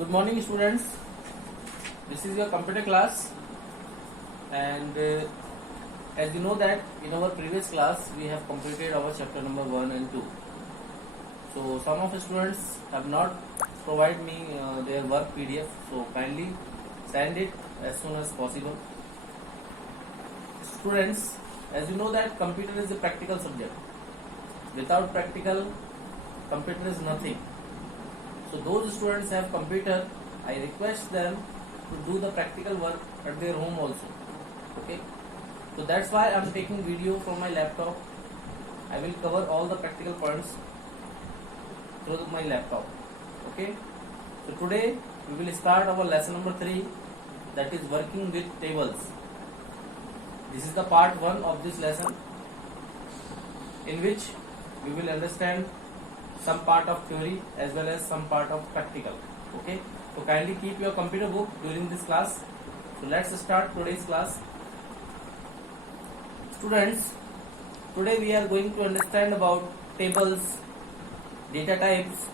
Good morning, students. This is your computer class, and as you know that in our previous class we have completed our chapter number 1 and 2. So some of the students have not provided me their work PDF, so kindly send it as soon as possible. Students, as you know that computer is a practical subject. Without practical, computer is nothing. So those students have computer, I request them to do the practical work at their home also. Okay. So that's why I am taking video from my laptop. I will cover all the practical points through my laptop. Okay. So today we will start our lesson number 3, that is working with tables. This is the part 1 of this lesson, in which we will understand some part of theory as well as some part of practical. Okay, so kindly keep your computer book during this class. So let's start today's class. Students, today we are going to understand about tables, data types,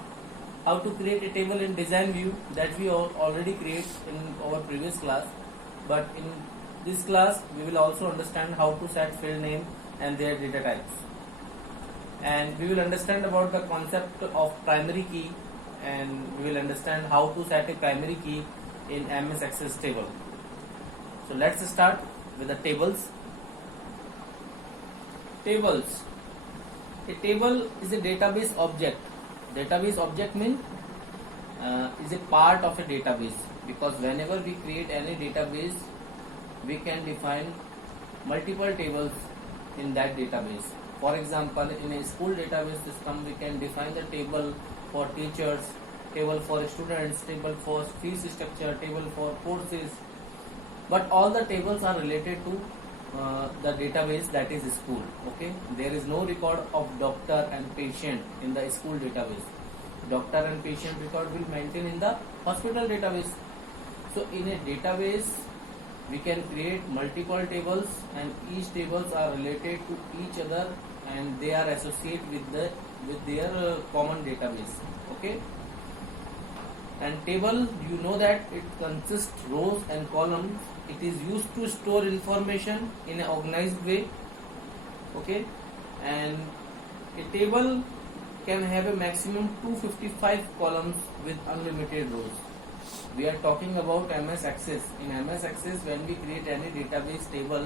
how to create a table in design view that we already create in our previous class, but in this class we will also understand how to set field name and their data types. And we will understand about the concept of primary key, and we will understand how to set a primary key in MS Access table. So let's start with the tables. Tables. A table is a database object. Database object means is a part of a database, because whenever we create any database, we can define multiple tables in that database. For example, in a school database system, we can define the table for teachers, table for students, table for fee structure, table for courses. But all the tables are related to the database, that is school. Okay, there is no record of doctor and patient in the school database. Doctor and patient record will maintain in the hospital database. So in a database, we can create multiple tables, and each tables are related to each other, and they are associated with their common database. Okay, and table, you know that it consists rows and columns. It is used to store information in an organized way. Okay, and a table can have a maximum 255 columns with unlimited rows. We are talking about MS Access. In MS Access, when we create any database table,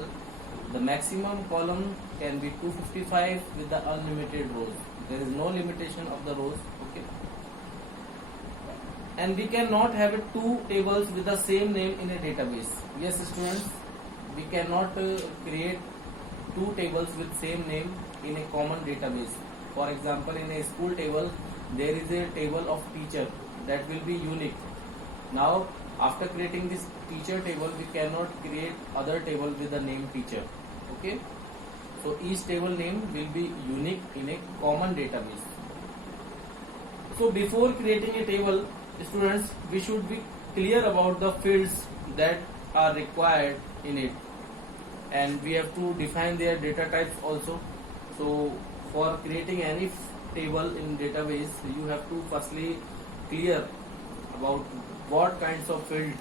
the maximum column can be 255 with the unlimited rows. There is no limitation of the rows. Okay. And we cannot have two tables with the same name in a database. Yes, students, we cannot create two tables with same name in a common database. For example, in a school table, there is a table of teacher that will be unique. Now, after creating this teacher table, we cannot create other table with the name teacher. Okay, so each table name will be unique in a common database. So before creating a table, students, we should be clear about the fields that are required in it, and we have to define their data types also. So for creating any table in database, you have to firstly clear about what kinds of field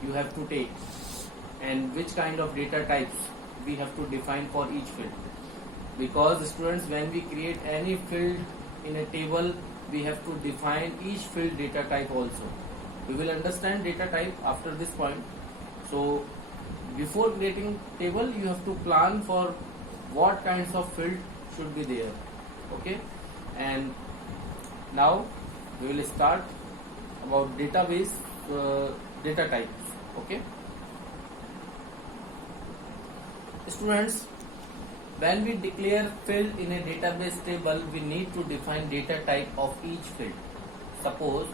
you have to take and which kind of data types we have to define for each field. Because students, when we create any field in a table, we have to define each field data type also. We will understand data type after this point. So before creating table, you have to plan for what kinds of field should be there. Okay, and now we will start about database data types. Okay, students, when we declare field in a database table, we need to define data type of each field. Suppose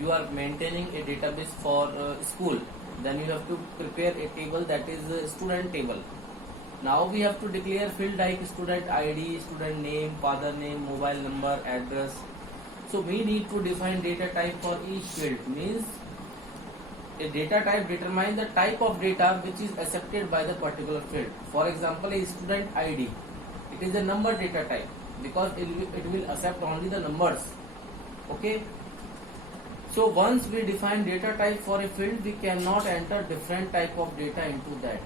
you are maintaining a database for school, then you have to prepare a table that is a student table. Now we have to declare field like student ID, student name, father name, mobile number, address. So we need to define data type for each field. Means a data type determines the type of data which is accepted by the particular field. For example, a student ID, it is a number data type because it will accept only the numbers. Okay, So once we define data type for a field, we cannot enter different type of data into that.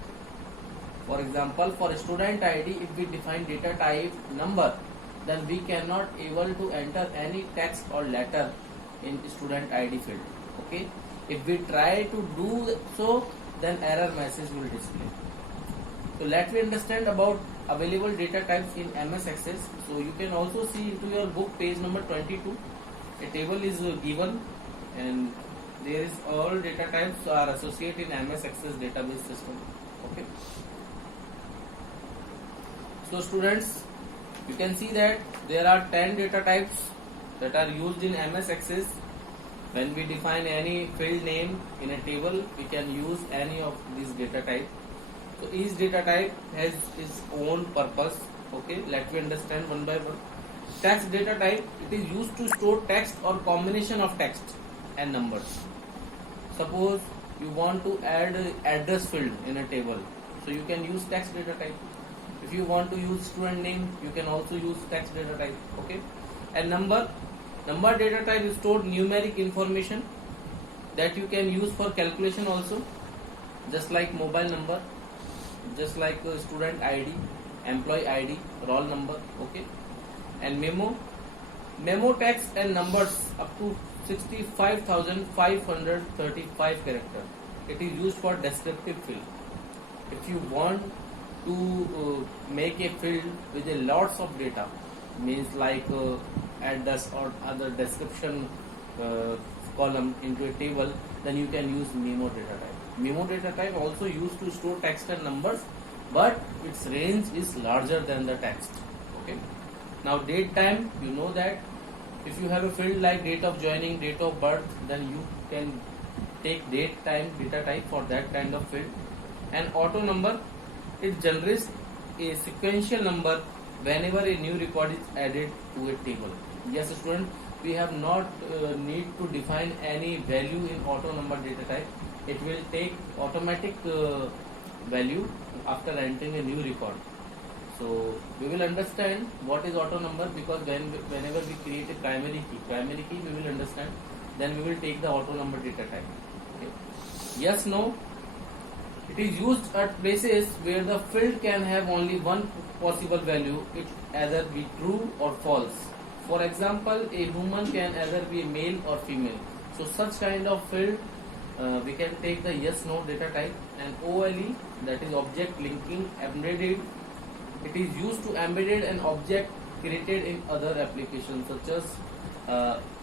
For example, for student ID, if we define data type number, then we cannot able to enter any text or letter in student ID field. Okay, if we try to do so, then error message will display. So let me understand about available data types in MS Access. So you can also see into your book page number 22, a table is given and there is all data types are associated in MS Access database system. Okay. So students, you can see that there are 10 data types that are used in MS Access. When we define any field name in a table, we can use any of these data type. So each data type has its own purpose. Okay, let me understand one by one. Text data type, it is used to store text or combination of text and numbers. Suppose you want to add address field in a table, so you can use text data type. If you want to use student name, you can also use text data type. Okay, and number data type is stored numeric information that you can use for calculation also, just like mobile number, just like student ID, employee ID, roll number. Okay, and memo text and numbers up to 65,535 character. It is used for descriptive field. If you want to make a field with a lots of data, means like address or other description column into a table, then you can use memo data type. Memo data type also used to store text and numbers, but its range is larger than the text. Okay. Now date time, you know that if you have a field like date of joining, date of birth, then you can take date time data type for that kind of field. And auto number, it generates a sequential number whenever a new record is added to a table. Yes student, we have not need to define any value in auto number data type. It will take automatic value after entering a new record. So we will understand what is auto number, because whenever we create a primary key we will understand, then we will take the auto number data type. Okay. Yes, no, it is used at places where the field can have only one possible value, it either be true or false. For example, a human can either be male or female. So such kind of field we can take the yes no data type. And OLE, that is object linking embedded, it is used to embedded an object created in other applications such as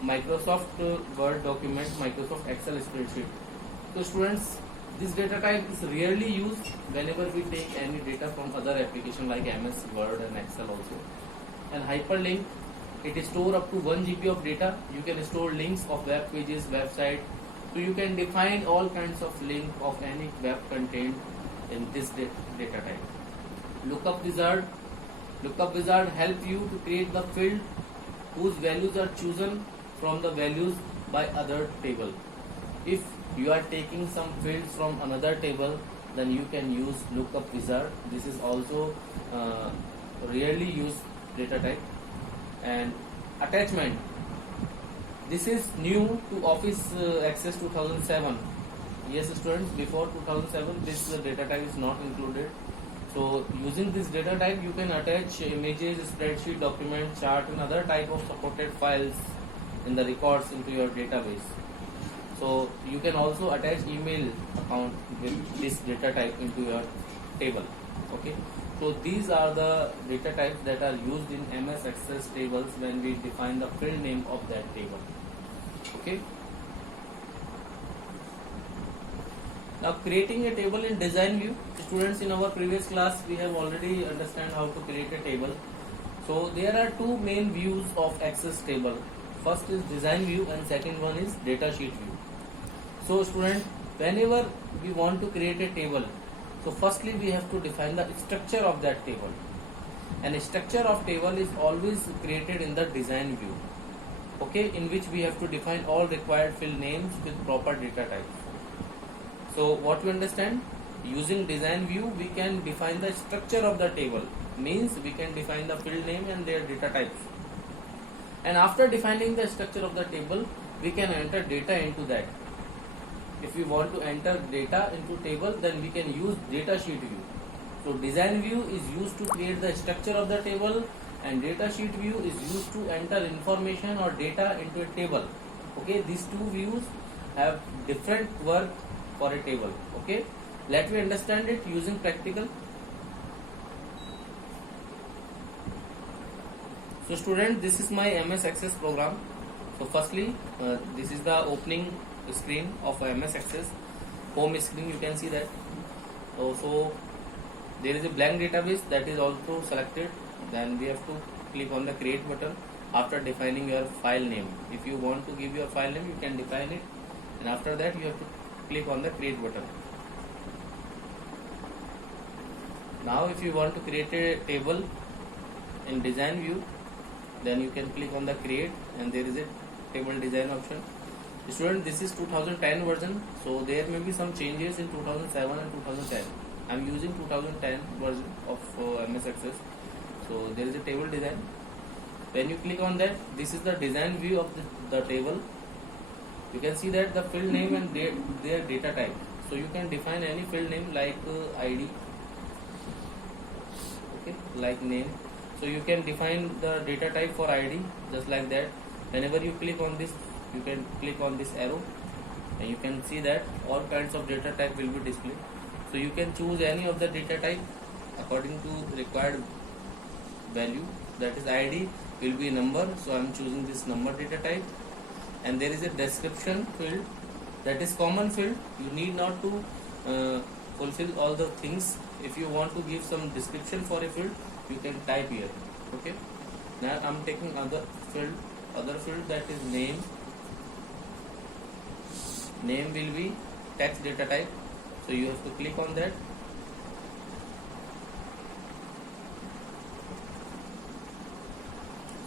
Microsoft Word document, Microsoft Excel spreadsheet. So students, this data type is rarely used whenever we take any data from other application like MS Word and Excel also. And hyperlink, it is store up to 1 GB of data. You can store links of web pages, website. So you can define all kinds of link of any web content in this data type. Lookup wizard help you to create the field whose values are chosen from the values by other table. If you are taking some fields from another table, then you can use lookup wizard. This is also rarely used data type. And attachment, this is new to Office Access 2007. Yes students, before 2007 this data type is not included. So using this data type, you can attach images, spreadsheet, document, chart and other type of supported files in the records into your database. So you can also attach email account with this data type into your table. Okay. So these are the data types that are used in MS Access tables when we define the field name of that table. Okay. Now creating a table in design view. Students, in our previous class we have already understand how to create a table. So there are two main views of Access table. First is design view and second one is data sheet view. So student, whenever we want to create a table, so firstly we have to define the structure of that table. And a structure of table is always created in the design view. Okay, in which we have to define all required field names with proper data types. So what we understand, using design view we can define the structure of the table, means we can define the field name and their data types. And after defining the structure of the table, we can enter data into that. If we want to enter data into table, then we can use data sheet view. So design view is used to create the structure of the table, and data sheet view is used to enter information or data into a table. Okay, these two views have different work for a table. Okay, let me understand it using practical. So student, this is my MS Access program. So firstly, this is the opening screen of MS Access. Home screen, you can see that. So there is a blank database that is also selected. Then we have to click on the create button after defining your file name. If you want to give your file name, you can define it, and after that you have to click on the create button. Now if you want to create a table in design view, then you can click on the create, and there is a table design option. Student, this is 2010 version, so there may be some changes in 2007 and 2010. I am using 2010 version of MS Access. So there is a table design. When you click on that, this is the design view of the table. You can see that the field name and their data type. So you can define any field name like ID, okay, like name. So you can define the data type for ID just like that. Whenever you click on this, you can click on this arrow, and you can see that all kinds of data type will be displayed. So you can choose any of the data type according to required value. That is ID will be number, so I am choosing this number data type. And there is a description field, that is common field. You need not to fulfill all the things. If you want to give some description for a field, you can type here. Okay, now I am taking other field that is name. Name will be text data type, so you have to click on that.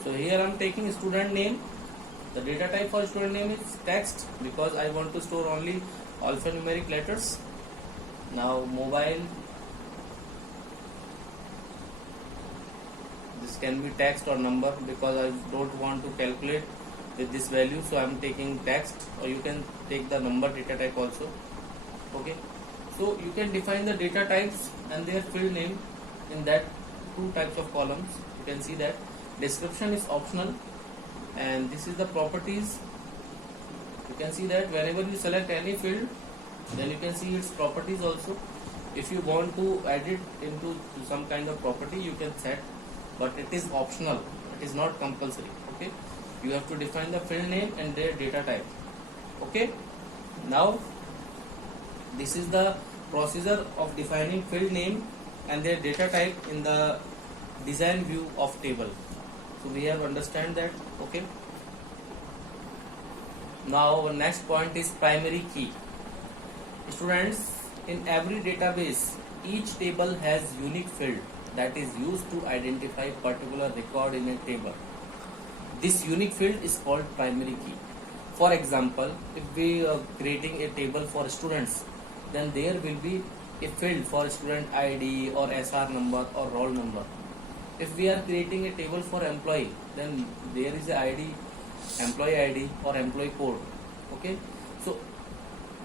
So here I am taking student name. The data type for student name is text, because I want to store only alphanumeric letters. Now mobile, this can be text or number, because I don't want to calculate with this value, so I am taking text, or you can take the number data type also. Okay, so you can define the data types and their field name in that two types of columns. You can see that description is optional, and this is the properties. You can see that whenever you select any field, then you can see its properties also. If you want to add it into some kind of property, you can set, but it is optional, it is not compulsory. Okay, you have to define the field name and their data type. Okay, now this is the procedure of defining field name and their data type in the design view of table. So we have understand that. Okay, now our next point is primary key. Students, in every database, each table has unique field that is used to identify particular record in a table. This unique field is called primary key. For example, if we are creating a table for students, then there will be a field for student ID or SR number or roll number. If we are creating a table for employee, then there is a ID, employee ID or employee code. Okay, so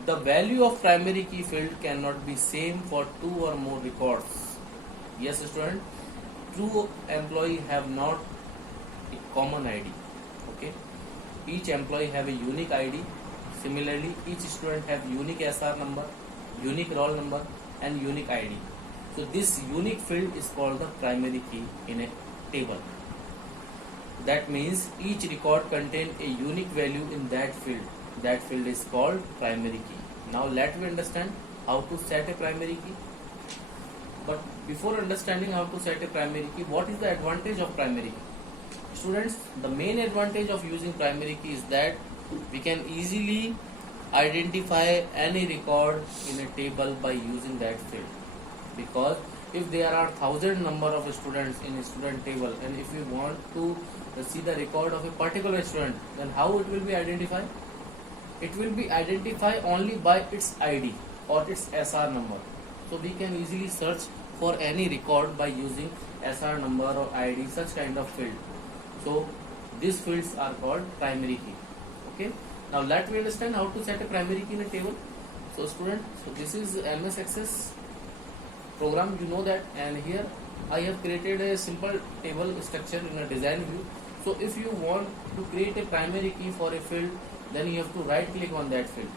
the value of primary key field cannot be same for two or more records. Yes, student, two employee have not a common ID. Okay, each employee have a unique ID. Similarly, each student have unique SR number, unique roll number and unique ID. So this unique field is called the primary key in a table. That means each record contains a unique value in that field. That field is called primary key. Now let me understand how to set a primary key. But before understanding how to set a primary key, what is the advantage of primary key? Students, the main advantage of using primary key is that we can easily identify any record in a table by using that field. Because if there are 1000 number of students in a student table, and if we want to see the record of a particular student, then how it will be identified? It will be identified only by its ID or its SR number. So we can easily search for any record by using SR number or ID, such kind of field. So these fields are called primary key. Okay, Now let me understand how to set a primary key in a table. So student, so this is MS Access program, you know that, and here I have created a simple table structure in a design view. So if you want to create a primary key for a field, then you have to right click on that field.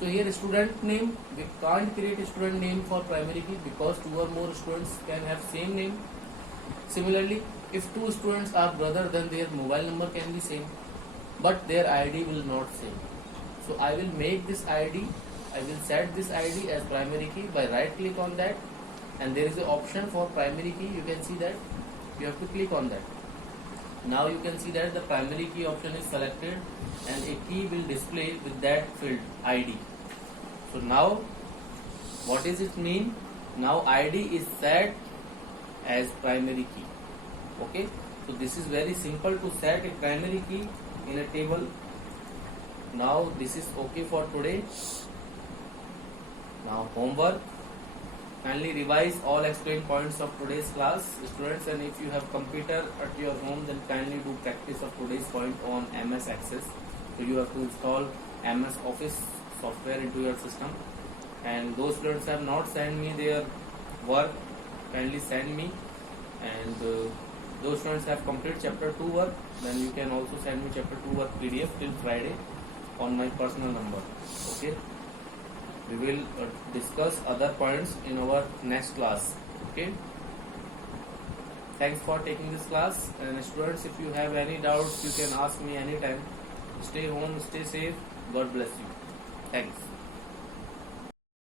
So here student name, we can't create a student name for primary key because 2 or more students can have same name. Similarly, if 2 students are brother, then their mobile number can be same, but their ID will not same. So I will make this ID, I will set this ID as primary key by right click on that, and there is an option for primary key. You can see that you have to click on that. Now you can see that the primary key option is selected and a key will display with that field ID. So now what does it mean? Now ID is set as primary key. Okay, so this is very simple to set a primary key in a table. Now this is okay for today. Now homework, kindly revise all explained points of today's class, students, and if you have computer at your home, then kindly do practice of today's point on MS Access. So you have to install MS Office software into your system, and those students have not sent me their work, kindly send me, and those students have completed chapter 2 work, then you can also send me chapter 2 work PDF till Friday on my personal number. Okay, we will discuss other points in our next class. Okay, thanks for taking this class, and students, if you have any doubts, you can ask me anytime. Stay home, stay safe, God bless you. Thanks.